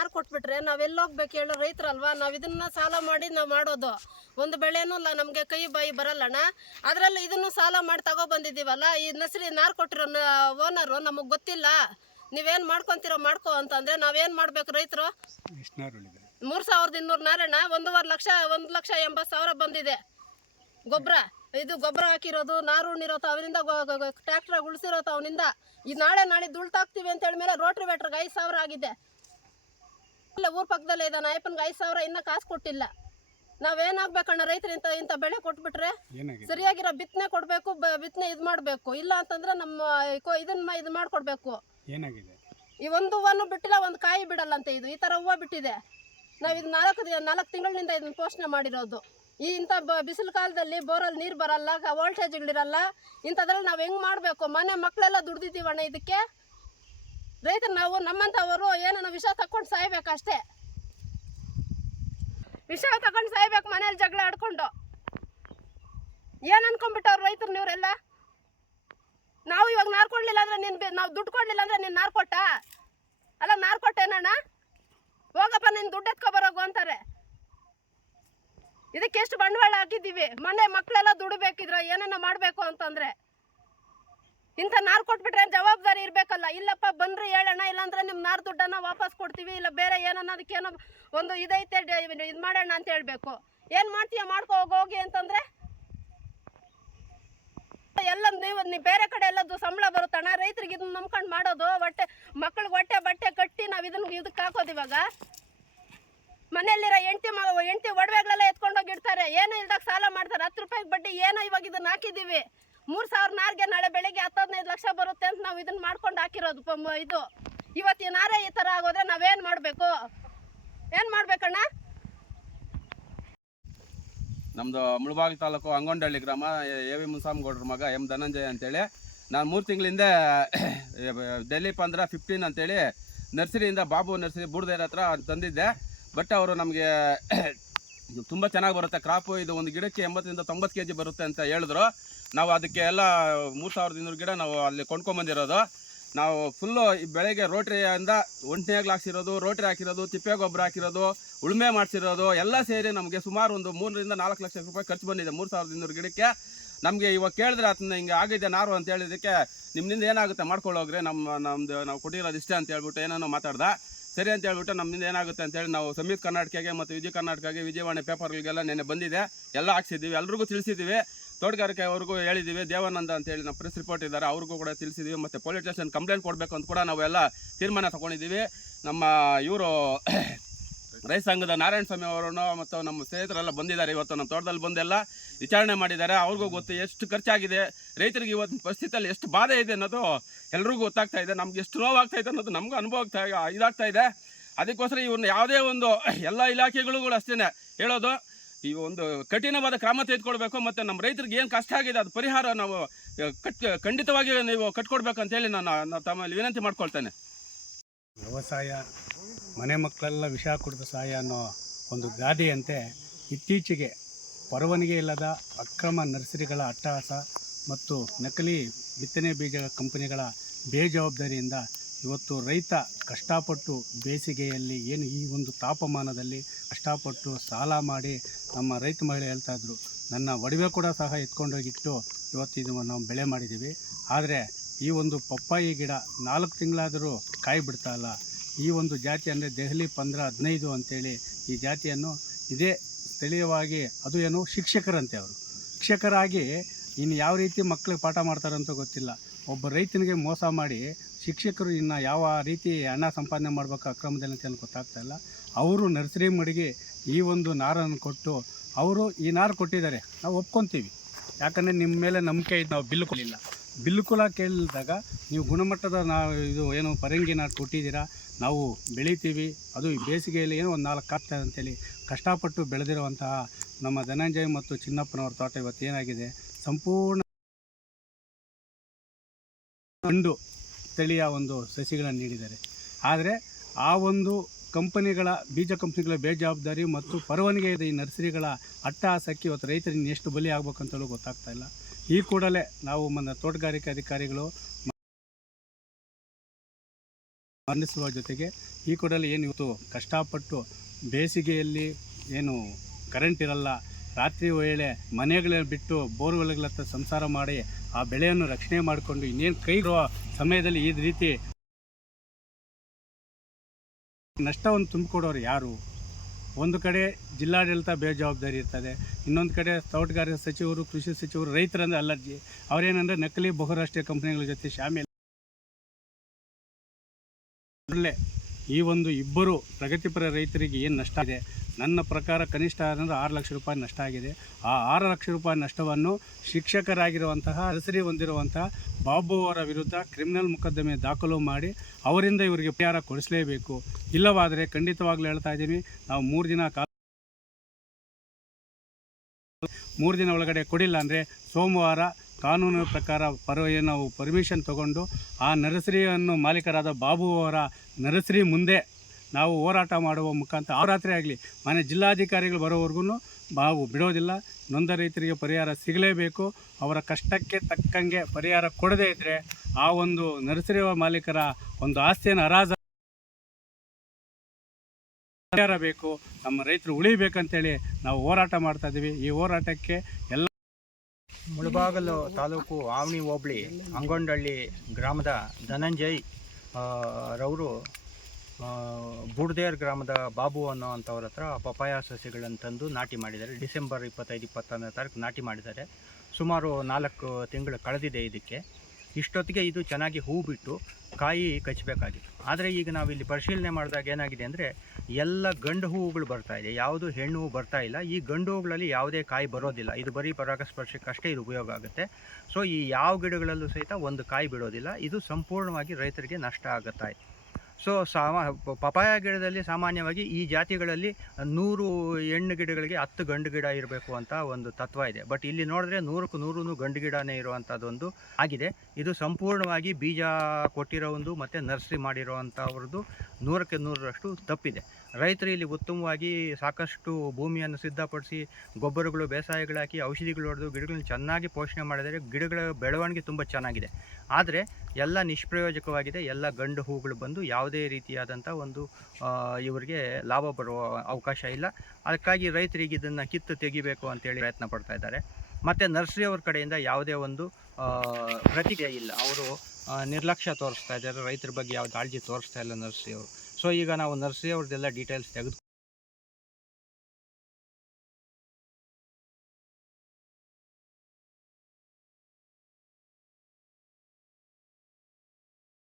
ನಾರು ಕೊಟ್ಬಿಟ್ರೆ ನಾವೆಲ್ಲ ಹೋಗ್ಬೇಕು ಹೇಳು ರೈತರಲ್ವಾ? ನಾವು ಇದನ್ನ ಸಾಲ ಮಾಡಿ ನಾವು ಮಾಡೋದು. ಒಂದು ಬೆಳೆನೂ ಇಲ್ಲ ನಮಗೆ ಕೈ ಬಾಯಿ ಬರಲ್ಲಣ್ಣ. ಅದರಲ್ಲಿ ಇದನ್ನು ಸಾಲ ಮಾಡಿ ತಗೋ ಬಂದಿದ್ದೀವಲ್ಲ ಈ ನಸರಿ ನಾರು ಕೊಟ್ಟಿರೋ ಓನರು ನಮಗೆ ಗೊತ್ತಿಲ್ಲ. ನೀವೇನು ಮಾಡ್ಕೊಂತೀರೋ ಮಾಡ್ಕೋ ಅಂತಂದರೆ ನಾವೇನು ಮಾಡ್ಬೇಕು ರೈತರು? ಮೂರು ಸಾವಿರದ ಇನ್ನೂರು ನಾರಣ್ಣ ಒಂದೂವರೆ ಲಕ್ಷ ಒಂದು ಲಕ್ಷ ಎಂಬತ್ತು ಸಾವಿರ ಬಂದಿದೆ. ಗೊಬ್ಬರ ಇದು ಗೊಬ್ಬರ ಹಾಕಿರೋದು ನಾರು ಉಣ್ಣಿರೋದು ಅವರಿಂದ ಟ್ರ್ಯಾಕ್ಟ್ರಾಗ ಉಳಿಸಿರೋದು ಅವನಿಂದ. ಈ ನಾಳೆ ನಾಳೆ ದುಳ್ತಾಕ್ತಿವಿ ಅಂತ ಮೇಲೆ ರೋಟ್ರಿ ವೇಟ್ರಿಗೆ ಐದು ಸಾವಿರ ಆಗಿದೆ. ಇಲ್ಲ ಊರ್ ಪಕ್ಕದಲ್ಲೇ ಇದ್ದಾನೆ. ಅಯ್ಯಪ್ಪನ್ಗೆ ಐದು ಸಾವಿರ ಇನ್ನೂ ಕಾಸು ಕೊಟ್ಟಿಲ್ಲ. ನಾವೇನಾಗ್ಬೇಕಣ್ಣ ರೈತರು ಇಂಥ ಇಂಥ ಬೆಳೆ ಕೊಟ್ಬಿಟ್ರೆ ಸರಿಯಾಗಿರೋ ಬಿತ್ತನೆ ಕೊಡಬೇಕು ಬಿತ್ತನೆ ಇದು ಮಾಡಬೇಕು. ಇಲ್ಲ ಅಂತಂದ್ರೆ ನಮ್ಮ ಇದನ್ನ ಇದು ಮಾಡಿಕೊಡ್ಬೇಕು. ಏನಾಗಿದೆ? ಈ ಒಂದು ಹೂವನ್ನು ಬಿಟ್ಟಿಲ್ಲ ಒಂದು ಕಾಯಿ ಬಿಡಲ್ಲ ಅಂತ ಇದು. ಈ ಥರ ಹೂವು ಬಿಟ್ಟಿದೆ. ನಾವು ಇದು ನಾಲ್ಕು ನಾಲ್ಕ್ ನಾಲ್ಕು ತಿಂಗಳಿನಿಂದ ಇದನ್ನ ಪೋಷಣೆ ಮಾಡಿರೋದು. ಈ ಇಂಥ ಬ ಬಿಸಿಲು ಕಾಲದಲ್ಲಿ ಬೋರಲ್ಲಿ ನೀರು ಬರಲ್ಲ ವೋಲ್ಟೇಜ್ಗಳಿರಲ್ಲ ಇಂಥದ್ರಲ್ಲಿ ನಾವು ಹೆಂಗೆ ಮಾಡಬೇಕು? ಮನೆ ಮಕ್ಕಳೆಲ್ಲ ದುಡ್ದಿದ್ದೀವಣ್ಣ ಇದಕ್ಕೆ? ರೈತರು ನಾವು ನಮ್ಮಂಥವರು ಏನನ್ನ ವಿಷ ತಕೊಂಡು ಸಾಯ್ಬೇಕಷ್ಟೇ. ವಿಷ ತಗೊಂಡು ಸಾಯ್ಬೇಕು ಮನೇಲಿ ಜಗಳ ಆಡ್ಕೊಂಡು. ಏನು ಅನ್ಕೊಂಡ್ಬಿಟ್ಟವ್ರು ರೈತರು ನೀವರೆಲ್ಲ? ನಾವು ಇವಾಗ ನಾರ್ಕೊಡ್ಲಿಲ್ಲ ಅಂದ್ರೆ ನಿನ್ ನಾವು ದುಡ್ಡು ಕೊಡ್ಲಿಲ್ಲ ಅಂದ್ರೆ ನೀನು ನಾರ್ಕೊಟ್ಟ ಅಲ್ಲ ನಾರ್ಕೊಟ್ಟೇನಣ್ಣ ಹೋಗಪ್ಪ, ನಿನ್ ದುಡ್ಡು ಎತ್ಕೊ ಬರೋಗು ಅಂತಾರೆ. ಇದಕ್ಕೆ ಎಷ್ಟು ಬಂಡವಾಳ ಹಾಕಿದ್ದೀವಿ? ಮನೆ ಮಕ್ಕಳೆಲ್ಲ ದುಡಿಬೇಕಿದ್ರ ಏನನ್ನ ಮಾಡಬೇಕು ಅಂತಂದ್ರೆ. ಇಂಥ ನಾರು ಕೊಟ್ಬಿಟ್ರೆ ಜವಾಬ್ದಾರಿ ಇರಬೇಕಲ್ಲ? ಇಲ್ಲಪ್ಪ, ಬಂದ್ರೆ ಹೇಳೋಣ ಇಲ್ಲಾಂದ್ರೆ ನಿಮ್ಮ ನಾರು ದುಡ್ಡನ್ನು ವಾಪಸ್ ಕೊಡ್ತೀವಿ, ಇಲ್ಲ ಬೇರೆ ಏನನ್ನೋದಕ್ಕೆ ಅದಕ್ಕೇನೋ ಒಂದು ಇದೈತೆ ಇದು ಮಾಡೋಣ ಅಂತ ಹೇಳಬೇಕು. ಏನು ಮಾಡ್ತೀಯ? ಮಾಡ್ಕೊ, ಹೋಗ್ ಅಂತಂದ್ರೆ? ಎಲ್ಲ ನೀವು ನೀವು ಬೇರೆ ಕಡೆ ಎಲ್ಲದು ಸಂಬಳ ಬರುತ್ತಣ್ಣ? ರೈತರಿಗೆ ಇದನ್ನ ನಂಬ್ಕೊಂಡು ಮಾಡೋದು, ಹೊಟ್ಟೆ, ಮಕ್ಳಿಗೆ ಹೊಟ್ಟೆ ಬಟ್ಟೆ ಕಟ್ಟಿ ನಾವು ಇದನ್ನ ಇದಕ್ಕೆ ಹಾಕೋದು ಇವಾಗ? ಮನೆಯಲ್ಲಿರೋ ಎಂಟಿ ಮ ಎಂಟಿ ಒಡವೆಗಳೆಲ್ಲ ಎತ್ಕೊಂಡೋಗಿ ಇಡ್ತಾರೆ. ಏನೋ ಇಲ್ದಾಗ ಸಾಲ ಮಾಡ್ತಾರೆ. ಹತ್ತು ರೂಪಾಯಿಗೆ ಬಡ್ಡಿ ಏನೋ ಇವಾಗ ಇದನ್ನ ಹಾಕಿದ್ದೀವಿ. ಮೂರು ಸಾವಿರ ನಾರ್ಗೆ ನಾಳೆ ಬೆಳಿಗ್ಗೆ ಹತ್ತು ಲಕ್ಷ ಬರುತ್ತೆ ಅಂತ ನಾವು ಇದನ್ನ ಮಾಡ್ಕೊಂಡು ಹಾಕಿರೋದು ಇದು. ಇವತ್ತು ಈ ನಾರೇ ಈ ಥರ ಆಗೋದ್ರೆ ನಾವೇನು ಮಾಡಬೇಕು? ಏನು ಮಾಡ್ಬೇಕಣ್ಣ? ನಮ್ಮದು ಮುಳಬಾಗಿಲು ತಾಲೂಕು ಅಂಗೊಂಡಹಳ್ಳಿ ಗ್ರಾಮ, ಎ ವಿ ಮುನ್ಸಾಮಗೌಡ್ರ ಮಗ ಎಂ ಧನಂಜಯ ಅಂತೇಳಿ. ನಾನು ಮೂರು ತಿಂಗಳಿಂದ ಡೆಲ್ಲಿ ಪಂದ್ರ ಫಿಫ್ಟೀನ್ ಅಂತೇಳಿ, ನರ್ಸರಿಯಿಂದ ಬಾಬು ನರ್ಸರಿ ಬೂಡ್ದೇರ ಹತ್ರ ತಂದಿದ್ದೆ. ಬಟ್ ಅವರು ನಮಗೆ ತುಂಬ ಚೆನ್ನಾಗಿ ಬರುತ್ತೆ. ಕ್ರಾಪು ಇದು ಒಂದು ಗಿಡಕ್ಕೆ ಎಂಬತ್ತರಿಂದ ತೊಂಬತ್ತು ಕೆ ಜಿ ಬರುತ್ತೆ ಅಂತ ಹೇಳಿದ್ರು. ನಾವು ಅದಕ್ಕೆ ಎಲ್ಲ ಮೂರು ಸಾವಿರದ ಇನ್ನೂರು ಗಿಡ ನಾವು ಅಲ್ಲಿ ಕೊಂಡ್ಕೊಂಬಂದಿರೋದು. ನಾವು ಫುಲ್ಲು ಈ ಬೆಳೆಗೆ ರೋಟ್ರಿಯಿಂದ ಒಂಟೆಯಾಗ್ಲು ಹಾಕ್ಸಿರೋದು ರೋಟ್ರಿ ಹಾಕಿರೋದು ತಿಪ್ಪೆ ಗೊಬ್ಬರ ಹಾಕಿರೋದು ಉಳುಮೆ ಮಾಡಿಸಿರೋದು ಎಲ್ಲ ಸೇರಿ ನಮಗೆ ಸುಮಾರು ಒಂದು ಮೂರರಿಂದ ನಾಲ್ಕು ಲಕ್ಷ ರೂಪಾಯಿ ಖರ್ಚು ಬಂದಿದೆ ಮೂರು ಸಾವಿರದ ಇನ್ನೂರು ಗಿಡಕ್ಕೆ. ನಮಗೆ ಇವಾಗ ಕೇಳಿದ್ರೆ ಅದನ್ನ ಹಿಂಗೆ ಆಗಿದೆ ನಾರು ಅಂತ ಹೇಳಿದಕ್ಕೆ ನಿಮ್ಮಿಂದ ಏನಾಗುತ್ತೆ ಮಾಡ್ಕೊಳ್ಳೋಗ್ರೆ. ನಮ್ಮ ನಮ್ಮದು ನಾವು ಕೊಟ್ಟಿರೋದು ಇಷ್ಟೇ ಅಂತ ಹೇಳ್ಬಿಟ್ಟು ಏನೇನೋ ಮಾತಾಡ್ದ. ಸರಿ ಅಂತ ಹೇಳ್ಬಿಟ್ಟು ನಮ್ಮಿಂದ ಏನಾಗುತ್ತೆ ಅಂತೇಳಿ ನಾವು ಸಮೀತ್ ಕರ್ನಾಟಕಗೆ ಮತ್ತು ವಿಜಯ ಕರ್ನಾಟಕಗೆ ವಿಜಯವಾಣಿ ಪೇಪರ್ಗಳಿಗೆಲ್ಲ ನೆನೆ ಬಂದಿದೆ. ಎಲ್ಲ ಹಾಕ್ಸಿದ್ದೀವಿ. ಎಲ್ರಿಗೂ ತಿಳಿಸಿದ್ದೀವಿ. ತೋಟಗಾರಿಕೆ ಅವ್ರಿಗೂ ಹೇಳಿದ್ದೀವಿ. ದೇವಾನಂದ ಅಂತೇಳಿ ನಮ್ಮ ಪ್ರೆಸ್ ರಿಪೋರ್ಟ್ ಇದ್ದಾರೆ. ಅವ್ರಿಗೂ ಕೂಡ ತಿಳಿಸಿದ್ದೀವಿ. ಮತ್ತು ಪೊಲೀಸ್ ಸ್ಟೇಷನ್ ಕಂಪ್ಲೇಂಟ್ ಕೊಡಬೇಕು ಅಂತ ಕೂಡ ನಾವೆಲ್ಲ ತೀರ್ಮಾನ ತಗೊಂಡಿದ್ದೀವಿ. ನಮ್ಮ ಇವರು ರೈತ ಸಂಘದ ನಾರಾಯಣ ಸ್ವಾಮಿ ಅವರನ್ನು ಮತ್ತು ನಮ್ಮ ಸ್ನೇಹಿತರೆಲ್ಲ ಬಂದಿದ್ದಾರೆ. ಇವತ್ತು ನಮ್ಮ ತೋಟದಲ್ಲಿ ಬಂದೆಲ್ಲ ವಿಚಾರಣೆ ಮಾಡಿದ್ದಾರೆ. ಅವ್ರಿಗೂ ಗೊತ್ತು ಎಷ್ಟು ಖರ್ಚಾಗಿದೆ, ರೈತರಿಗೆ ಇವತ್ತಿನ ಪರಿಸ್ಥಿತಿಯಲ್ಲಿ ಎಷ್ಟು ಬಾಧೆ ಇದೆ ಅನ್ನೋದು ಎಲ್ರಿಗೂ ಗೊತ್ತಾಗ್ತಾ ಇದೆ. ನಮ್ಗೆ ಎಷ್ಟು ನೋವಾಗ್ತಾ ಇದೆ ಅನ್ನೋದು ನಮಗೂ ಅನುಭವ ಆಗ್ತಾ ಇದಾಗ್ತಾ ಇದೆ. ಅದಕ್ಕೋಸ್ಕರ ಇವ್ರನ್ನ ಯಾವುದೇ ಒಂದು ಎಲ್ಲ ಇಲಾಖೆಗಳು ಅಷ್ಟೇ ಹೇಳೋದು. ಈ ಒಂದು ಕಠಿಣವಾದ ಕ್ರಮ ತೆಗೆದುಕೊಳ್ಬೇಕು ಮತ್ತು ನಮ್ಮ ರೈತರಿಗೆ ಏನು ಕಷ್ಟ ಆಗಿದೆ ಅದು ಪರಿಹಾರ ನಾವು ಕಟ್ ಖಂಡಿತವಾಗಿ ನೀವು ಕಟ್ಕೊಡ್ಬೇಕು ಅಂತೇಳಿ ನಾನು ನಾನು ತಮ್ಮಲ್ಲಿ ವಿನಂತಿ ಮಾಡ್ಕೊಳ್ತೇನೆ. ವ್ಯವಸಾಯ ಮನೆ ಮಕ್ಕಳೆಲ್ಲ ವಿಷ ಕುಡಿದ ಸಹಾಯ ಅನ್ನೋ ಒಂದು ಗಾದೆಯಂತೆ ಇತ್ತೀಚೆಗೆ ಪರವಾನಿಗೆ ಇಲ್ಲದ ಅಕ್ರಮ ನರ್ಸರಿಗಳ ಅಟ್ಟಹಾಸ ಮತ್ತು ನಕಲಿ ಬಿತ್ತನೆ ಬೀಜ ಕಂಪನಿಗಳ ಬೇಜವಾಬ್ದಾರಿಯಿಂದ ಇವತ್ತು ರೈತ ಕಷ್ಟಪಟ್ಟು ಬೇಸಿಗೆಯಲ್ಲಿ ಏನು ಈ ಒಂದು ತಾಪಮಾನದಲ್ಲಿ ಕಷ್ಟಪಟ್ಟು ಸಾಲ ಮಾಡಿ ನಮ್ಮ ರೈತ ಮಹಿಳೆ ಹೇಳ್ತಾಯಿದ್ರು ನನ್ನ ಒಡವೆ ಕೂಡ ಸಹ ಎತ್ಕೊಂಡೋಗಿಟ್ಟು ಇವತ್ತು ಇದು ನಾವು ಬೆಳೆ ಮಾಡಿದ್ದೀವಿ. ಆದರೆ ಈ ಒಂದು ಪಪ್ಪಾಯಿ ಗಿಡ ನಾಲ್ಕು ತಿಂಗಳಾದರೂ ಕಾಯಿ ಬಿಡ್ತಾ ಇಲ್ಲ. ಈ ಒಂದು ಜಾತಿ ಅಂದರೆ ದೆಹಲಿ ಪಂದ್ರ ಹದಿನೈದು ಅಂತೇಳಿ ಈ ಜಾತಿಯನ್ನು ಇದೇ ಸ್ಥಳೀಯವಾಗಿ ಅದು ಏನು ಶಿಕ್ಷಕರಂತೆ ಅವರು. ಶಿಕ್ಷಕರಾಗಿ ಇನ್ನು ಯಾವ ರೀತಿ ಮಕ್ಕಳಿಗೆ ಪಾಠ ಮಾಡ್ತಾರಂತ ಗೊತ್ತಿಲ್ಲ. ಒಬ್ಬ ರೈತನಿಗೆ ಮೋಸ ಮಾಡಿ ಶಿಕ್ಷಕರು ಇನ್ನು ಯಾವ ರೀತಿ ಹಣ ಸಂಪಾದನೆ ಮಾಡಬೇಕು ಅಕ್ರಮದಲ್ಲಿ ಅಂತ ಗೊತ್ತಾಗ್ತಾ ಇಲ್ಲ. ಅವರು ನರ್ಸರಿ ಮಡಿಗೆ ಈ ಒಂದು ನಾರನ್ನು ಕೊಟ್ಟು ಅವರು ಈ ನಾರು ಕೊಟ್ಟಿದ್ದಾರೆ. ನಾವು ಒಪ್ಕೊತೀವಿ. ಯಾಕಂದರೆ ನಿಮ್ಮ ಮೇಲೆ ನಂಬಿಕೆ ಇದು, ನಾವು ಬಿಲ್ಲು ಕೊಡಲಿಲ್ಲ. ಬಿಲ್ಲು ಕೂಡ ಕೇಳಿದಾಗ ನೀವು ಗುಣಮಟ್ಟದ ನಾವು ಇದು ಏನು ಪರಂಗಿ ನಾರು ಕೊಟ್ಟಿದ್ದೀರಾ? ನಾವು ಬೆಳಿತೀವಿ. ಅದು ಈ ಬೇಸಿಗೆಯಲ್ಲಿ ಏನೋ ಒಂದು ನಾಲ್ಕು ಆಗ್ತದೆ ಅಂತೇಳಿ ಕಷ್ಟಪಟ್ಟು ಬೆಳೆದಿರುವಂತಹ ನಮ್ಮ ಧನಂಜಯ ಮತ್ತು ಚಿನ್ನಪ್ಪನವರ ತೋಟ ಇವತ್ತು ಏನಾಗಿದೆ? ಸಂಪೂರ್ಣ ಕಂಡು ತಳಿಯ ಒಂದು ಸಸಿಗಳನ್ನು ನೀಡಿದ್ದಾರೆ. ಆದರೆ ಆ ಒಂದು ಕಂಪನಿಗಳ, ಬೀಜ ಕಂಪನಿಗಳ ಬೇಜವಾಬ್ದಾರಿ ಮತ್ತು ಪರವಾನಿಗೆ ಇದೆ ಈ ನರ್ಸರಿಗಳ ಅಟ್ಟ ಅಟ್ಟಹಾಸಕ್ಕೆ ಇವತ್ತು ರೈತರಿಗೆ ಎಷ್ಟು ಬಲಿ ಆಗ್ಬೇಕಂತಲೂ ಗೊತ್ತಾಗ್ತಾ ಇಲ್ಲ. ಈ ಕೂಡಲೇ ನಾವು ನಮ್ಮ ತೋಟಗಾರಿಕೆ ಅಧಿಕಾರಿಗಳು ಮರಣಿಸುವ ಜೊತೆಗೆ ಈ ಕೂಡಲೇ ಏನು ಇವತ್ತು ಕಷ್ಟಪಟ್ಟು ಬೇಸಿಗೆಯಲ್ಲಿ ಏನು ಕರೆಂಟ್ ಇರಲ್ಲ, ರಾತ್ರಿ ವೇಳೆ ಮನೆಗಳನ್ನ ಬಿಟ್ಟು ಬೋರ್ವೆಲ್ಗಳತ್ತ ಸಂಸಾರ ಮಾಡಿ ಆ ಬೆಳೆಯನ್ನು ರಕ್ಷಣೆ ಮಾಡಿಕೊಂಡು ಇನ್ನೇನು ಕೈ ಇರುವ ಸಮಯದಲ್ಲಿ ಈ ರೀತಿ ನಷ್ಟವನ್ನು ತುಂಬಿಕೊಡೋರು ಯಾರು? ಒಂದು ಕಡೆ ಜಿಲ್ಲಾಡಳಿತ ಬೇಜವಾಬ್ದಾರಿ ಇರ್ತದೆ, ಇನ್ನೊಂದು ಕಡೆ ತೋಟಗಾರಿಕೆ ಸಚಿವರು, ಕೃಷಿ ಸಚಿವರು ರೈತರಂದ್ರೆ ಅಲರ್ಜಿ. ಅವರೇನಂದ್ರೆ ನಕಲಿ ಬಹುರಾಷ್ಟ್ರೀಯ ಕಂಪನಿಗಳ ಜೊತೆ ಶಾಮೀಲ್ ಮೊದಲೇ ಈ ಒಂದು ಇಬ್ಬರು ಪ್ರಗತಿಪರ ರೈತರಿಗೆ ಏನು ನಷ್ಟ ಇದೆ ನನ್ನ ಪ್ರಕಾರ ಕನಿಷ್ಠ ಅಂದರೆ ಆರು ಲಕ್ಷ ರೂಪಾಯಿ ನಷ್ಟ ಆಗಿದೆ. ಆ ಆರು ಲಕ್ಷ ರೂಪಾಯಿ ನಷ್ಟವನ್ನು ಶಿಕ್ಷಕರಾಗಿರುವಂತಹ ಹೆಸರಿ ಹೊಂದಿರುವಂತಹ ಬಾಬು ಅವರ ವಿರುದ್ಧ ಕ್ರಿಮಿನಲ್ ಮೊಕದ್ದಮೆ ದಾಖಲು ಮಾಡಿ ಅವರಿಂದ ಇವರಿಗೆ ಪರಿಹಾರ ಕೊಡಿಸಲೇಬೇಕು. ಇಲ್ಲವಾದರೆ ಖಂಡಿತವಾಗ್ಲೂ ಹೇಳ್ತಾ ಇದ್ದೀನಿ, ನಾವು ಮೂರು ದಿನ ಕಾಲ ಮೂರು ದಿನ ಒಳಗಡೆ ಕೊಡಿಲ್ಲ ಅಂದರೆ ಸೋಮವಾರ ಕಾನೂನು ಪ್ರಕಾರ ಪರ ನಾವು ಪರ್ಮಿಷನ್ ತಗೊಂಡು ಆ ನರ್ಸರಿಯನ್ನು ಮಾಲೀಕರಾದ ಬಾಬು ಅವರ ನರ್ಸರಿ ಮುಂದೆ ನಾವು ಹೋರಾಟ ಮಾಡುವ ಮುಖಾಂತರ ಆ ರಾತ್ರಿ ಆಗಲಿ. ಮನೆ ಜಿಲ್ಲಾಧಿಕಾರಿಗಳು ಬರೋವರೆಗೂ ನಾವು ಬಿಡೋದಿಲ್ಲ. ನೊಂದ ರೈತರಿಗೆ ಪರಿಹಾರ ಸಿಗಲೇಬೇಕು. ಅವರ ಕಷ್ಟಕ್ಕೆ ತಕ್ಕಂಗೆ ಪರಿಹಾರ ಕೊಡದೇ ಇದ್ದರೆ ಆ ಒಂದು ನರ್ಸರಿ ಮಾಲೀಕರ ಒಂದು ಆಸ್ತಿಯನ್ನು ಹರಾಜ ಪರಿಹಾರ ಬೇಕು. ನಮ್ಮ ರೈತರು ಉಳಿಬೇಕಂತೇಳಿ ನಾವು ಹೋರಾಟ ಮಾಡ್ತಾ ಇದ್ದೀವಿ. ಈ ಹೋರಾಟಕ್ಕೆ ಎಲ್ಲ ಮುಳಬಾಗಲು ತಾಲೂಕು ಆವಣಿ ಹೋಬಳಿ ಅಂಗೊಂಡಳ್ಳಿ ಗ್ರಾಮದ ಧನಂಜಯ್ ರವರು ಬುಡ್ದೇರ್ ಗ್ರಾಮದ ಬಾಬು ಅನ್ನೋ ಅಂಥವ್ರ ಹತ್ರ ಪಪಾಯ ಸಸಿಗಳನ್ನು ತಂದು ನಾಟಿ ಮಾಡಿದ್ದಾರೆ. ಡಿಸೆಂಬರ್ ಇಪ್ಪತ್ತೈದು, ಇಪ್ಪತ್ತೊಂದನೇ ತಾರೀಕು ನಾಟಿ ಮಾಡಿದ್ದಾರೆ. ಸುಮಾರು ನಾಲ್ಕು ತಿಂಗಳು ಕಳೆದಿದೆ ಇದಕ್ಕೆ. ಇಷ್ಟೊತ್ತಿಗೆ ಇದು ಚೆನ್ನಾಗಿ ಹೂ ಬಿಟ್ಟು ಕಾಯಿ ಕಚ್ಚಬೇಕಾಗಿತ್ತು. ಆದರೆ ಈಗ ನಾವು ಇಲ್ಲಿ ಪರಿಶೀಲನೆ ಮಾಡಿದಾಗ ಏನಾಗಿದೆ ಅಂದರೆ ಎಲ್ಲ ಗಂಡು ಹೂವುಗಳು ಬರ್ತಾ ಇದೆ. ಯಾವುದು ಹೆಣ್ಣು ಹೂವು ಬರ್ತಾ ಇಲ್ಲ. ಈ ಗಂಡು ಹೂಗಳಲ್ಲಿ ಯಾವುದೇ ಕಾಯಿ ಬರೋದಿಲ್ಲ. ಇದು ಬರೀ ಪರಾಗಸ್ಪರ್ಶಕ್ಕಷ್ಟೇ ಇದು ಉಪಯೋಗ ಆಗುತ್ತೆ. ಸೊ ಈ ಯಾವ ಗಿಡಗಳಲ್ಲೂ ಸಹಿತ ಒಂದು ಕಾಯಿ ಬಿಡೋದಿಲ್ಲ. ಇದು ಸಂಪೂರ್ಣವಾಗಿ ರೈತರಿಗೆ ನಷ್ಟ ಆಗುತ್ತಾ ಇದೆ. ಸೊ ಪಪಾಯ ಗಿಡದಲ್ಲಿ ಸಾಮಾನ್ಯವಾಗಿ ಈ ಜಾತಿಗಳಲ್ಲಿ ನೂರು ಹೆಣ್ಣು ಗಿಡಗಳಿಗೆ ಹತ್ತು ಗಂಡು ಗಿಡ ಇರಬೇಕು ಅಂತ ಒಂದು ತತ್ವ ಇದೆ. ಬಟ್ ಇಲ್ಲಿ ನೋಡಿದ್ರೆ ನೂರಕ್ಕೂ ನೂರು ಗಂಡು ಗಿಡನೇ ಇರುವಂಥದ್ದೊಂದು ಆಗಿದೆ. ಇದು ಸಂಪೂರ್ಣವಾಗಿ ಬೀಜ ಕೊಟ್ಟಿರೋ ಒಂದು ಮತ್ತು ನರ್ಸರಿ ಮಾಡಿರೋವಂಥವ್ರದ್ದು ನೂರಕ್ಕೆ ನೂರರಷ್ಟು ತಪ್ಪಿದೆ. ರೈತರು ಇಲ್ಲಿ ಉತ್ತಮವಾಗಿ ಸಾಕಷ್ಟು ಭೂಮಿಯನ್ನು ಸಿದ್ಧಪಡಿಸಿ ಗೊಬ್ಬರಗಳು, ಬೇಸಾಯಗಳು ಹಾಕಿ ಔಷಧಿಗಳು ಹೊಡೆದು ಗಿಡಗಳನ್ನ ಚೆನ್ನಾಗಿ ಪೋಷಣೆ ಮಾಡಿದರೆ ಗಿಡಗಳ ಬೆಳವಣಿಗೆ ತುಂಬ ಚೆನ್ನಾಗಿದೆ. ಆದರೆ ಎಲ್ಲ ನಿಷ್ಪ್ರಯೋಜಕವಾಗಿದೆ, ಎಲ್ಲ ಗಂಡು ಹೂಗಳು ಬಂದು ಯಾವುದೇ ರೀತಿಯಾದಂಥ ಒಂದು ಇವರಿಗೆ ಲಾಭ ಬರುವ ಅವಕಾಶ ಇಲ್ಲ. ಅದಕ್ಕಾಗಿ ರೈತರಿಗೆ ಇದನ್ನು ಕಿತ್ತು ತೆಗಿಬೇಕು ಅಂತೇಳಿ ಪ್ರಯತ್ನ ಪಡ್ತಾ ಇದ್ದಾರೆ. ಮತ್ತು ನರ್ಸರಿ ಅವ್ರ ಕಡೆಯಿಂದ ಯಾವುದೇ ಒಂದು ಪ್ರತಿಕ್ರಿಯೆ ಇಲ್ಲ. ಅವರು ನಿರ್ಲಕ್ಷ್ಯ ತೋರಿಸ್ತಾ ಇದ್ದಾರೆ. ರೈತರ ಬಗ್ಗೆ ಯಾವ ಕಾಳಜಿ ತೋರಿಸ್ತಾ ಇಲ್ಲ ನರ್ಸರಿ ಅವರು ಸೊ ಈಗ ನಾವು ನರ್ಸರಿ ಅವ್ರದ್ದೆಲ್ಲ ಡೀಟೇಲ್ಸ್ ತೆಗೆದುಕೊಂಡು